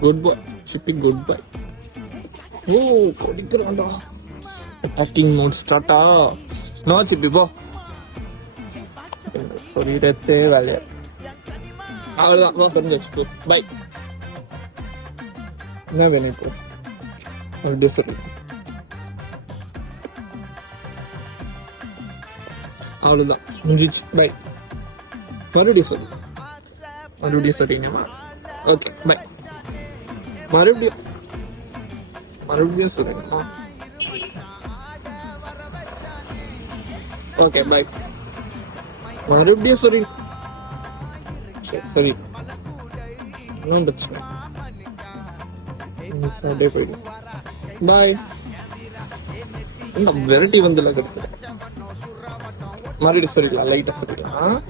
Good boy Chippi, good boy. ஓ படிக்கிறான்டா. Attacking mode ஸ்டார்ட்டா. நோ சிப்பி போ. சொல்லிடத்தே வேலையா. அவ்வளோதான், வா தெரிஞ்சு வச்சுக்கோ. பை. என்ன வேணும் இப்போ? அப்படியே சொல்லு. அவ்வளோதான் முடிஞ்சிச்சு. பை. மறுபடியும் சொல்லு. மறுபடியும் சொல்றீங்கம்மா. Okay bye. மறுபடியும் சொல்லுங்கம்மா. Okay bye. மறுபடியும் சொல்றீங்க. சரி ஒன்றும் பிரச்சனை. அப்படியே போயிடும். பாய். வெரைட்டி வந்துல கிடையாது. மறுபடியும் சொல்லிக்கலாம், லைட்டா சொல்லிக்கலாம்.